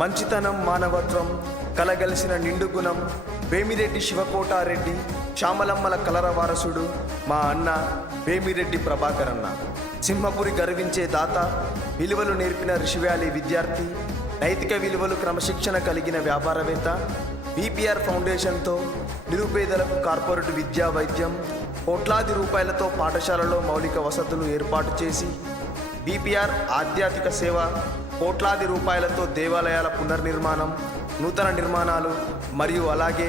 మంచితనం, మానవత్వం కలగలిసిన నిండు గుణం వేమిరెడ్డి శివకోటారెడ్డి శ్యామలమ్మల కలర వారసుడు మా అన్న వేమిరెడ్డి ప్రభాకర్ అన్న. సింహపురి గర్వించే దాత, విలువలు నేర్పిన రిషివ్యాలీ విద్యార్థి, నైతిక విలువలు క్రమశిక్షణ కలిగిన వ్యాపారవేత్త. బీపీఆర్ ఫౌండేషన్తో నిరుపేదలకు కార్పొరేట్ విద్యా, వైద్యం, కోట్లాది రూపాయలతో పాఠశాలలో మౌలిక వసతులు ఏర్పాటు చేసి బీపీఆర్ ఆధ్యాత్మిక సేవ, కోట్లాది రూపాయలతో దేవాలయాల పునర్నిర్మాణం, నూతన నిర్మాణాలు మరియు అలాగే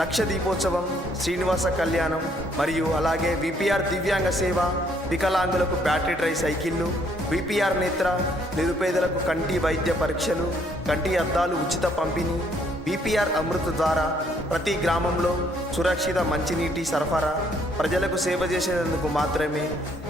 లక్ష దీపోత్సవం, శ్రీనివాస కళ్యాణం మరియు అలాగే విపిఆర్ దివ్యాంగ సేవ, వికలాంగులకు బ్యాటరీ డ్రై సైకిళ్ళు, విపిఆర్ నేత్ర, నిరుపేదలకు కంటి వైద్య పరీక్షలు, కంటి అద్దాలు ఉచిత పంపిణీ, బీపీఆర్ అమృత్ ద్వారా ప్రతి గ్రామంలో సురక్షిత మంచినీటి సరఫరా, ప్రజలకు సేవ చేసేందుకు మాత్రమే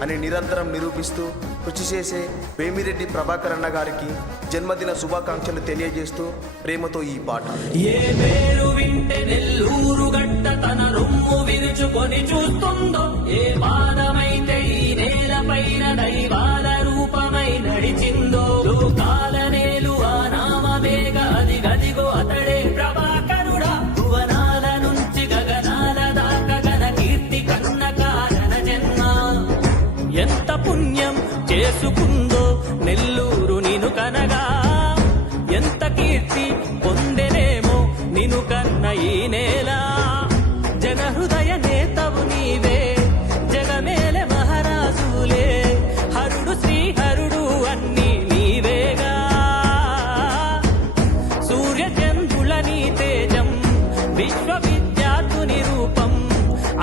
అని నిరంతరం నిరూపిస్తూ కృషి చేసే వేమిరెడ్డి ప్రభాకర్ అన్న గారికి జన్మదిన శుభాకాంక్షలు తెలియజేస్తూ ప్రేమతో ఈ పాట. ఏ పేరు వింటే నెల్లూరు గడ్డ తన రొమ్ము విరుచుకొని చూస్తుందో, ఏ పాదమైతే ఈ నేలపైన దైవాల రూపమై నడిచిందో, లోకాల నేలు ఆ నామమేగ అది గదిగో అతడే ప్రభాకరుడా. భువనాల నుంచి గగనాల దాకా గన కీర్తి కన్న కారణ జన్మ. ఎంత పుణ్యం చేసుకుందో నెల్లూరు నిను కనగా, ఎంత కీర్తి పొందెనేమో నిను కన్న ఈ నేల. జన హృదయ నేతవు నీవే, జగమేలె మహారాజులే, హరుడు శ్రీహరుడు అన్ని నీవేగా. సూర్యచంద్రుల నీ తేజం, విశ్వవిద్యార్థుని రూపం,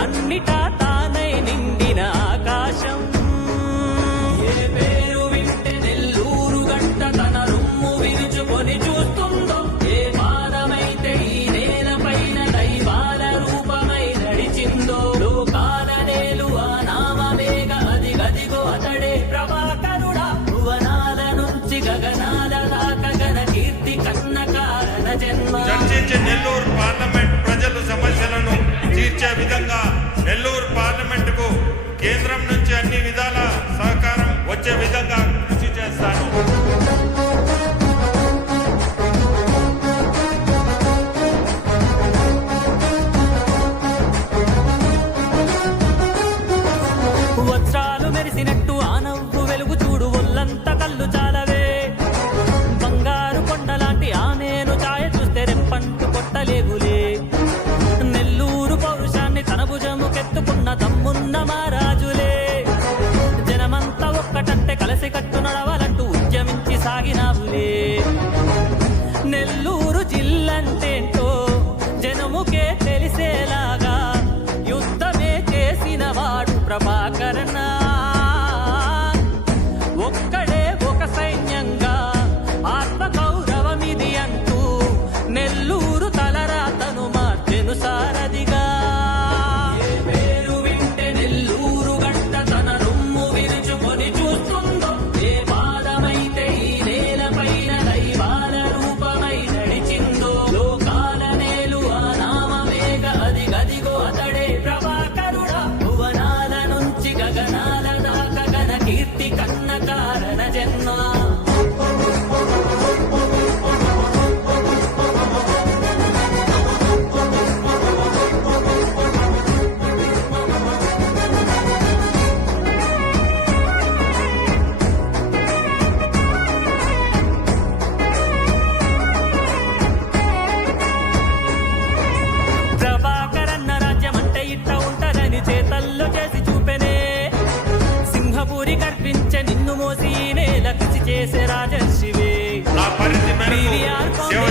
అన్నిటా తానై నిండిన ఆకాశం. ఏ పేరు వింటే నెల్లూరు గడ్డ తన రొమ్ము విరుచుకొని చూస్తుందో, ఏ పాదమైతే ఈ నేలపైన దైవాల రూపమై నడిచిందో, లోకాల నేలు ఆ నామమేగ అది గదిగో అతడే ప్రభాకరుడా. భువనాల నుంచి గగనాల దాకా గన కీర్తి కన్న కారణ జన్మ. చర్చించే నెల్లూరు పార్లమెంట్ ప్రజల సమస్యలను తీర్చే విధంగా నెల్లూరు పార్లమెంటుకు కేంద్రం నుంచి అన్ని విధాల సహకారం వచ్చే విధంగా కృషి చేస్తాను. వజ్రాలు మెరిసినట్టు ఆ నవ్వు వెలుగు చూడు, ఒళ్ళంత కళ్ళు చాలవే. బంగారు కొండలాంటి ఆ నేను ఛాయ చూస్తే రెప్పంటు కొట్టలేవులే. నెల్లూరు పౌరుషాన్ని తన భుజముకెత్తుకున్న దమ్మున్న మహారాజులే. జనమంతా ఒక్కటంటే కలిసి కట్టు నడవాలంటూ ఉద్యమించి సాగినావులే. నెల్లూరు జిల్లంటేంటో జనముకే తెలిసేలాగా యుద్ధమే చేసిన వాడు ప్రభాకరన్న. ఒక్కడే ఒక సైన్యంగా ఆత్మగౌరవమిది అంటూ నెల్లూరు తలరాతను మార్చెను సారథిగా. ఏ పేరు వింటే నెల్లూరు గడ్డ తన రొమ్ము విరుచుకొని చూస్తుందో, ఏ పాదమైతే ఈ నేలపైన దైవాల రూపమై నడిచిందో, లోకాల నేలు ఆ నామమేగ అది గదిగో అతడే ప్రభాకరుడా. భువనాల నుంచి గగనాల దాకా గన కీర్తి కన్న కారణ జన్మ. ప్రభాకరన్న రాజ్యం అంటే ఇట్ట ఉంటదని చేతల్లో చేసి చూపెనే. సింహపూరి కర్పించే నిన్ను మోసి నేల కృషి చేసే రాజర్షివే. నా పరిధి మేరకు సేవ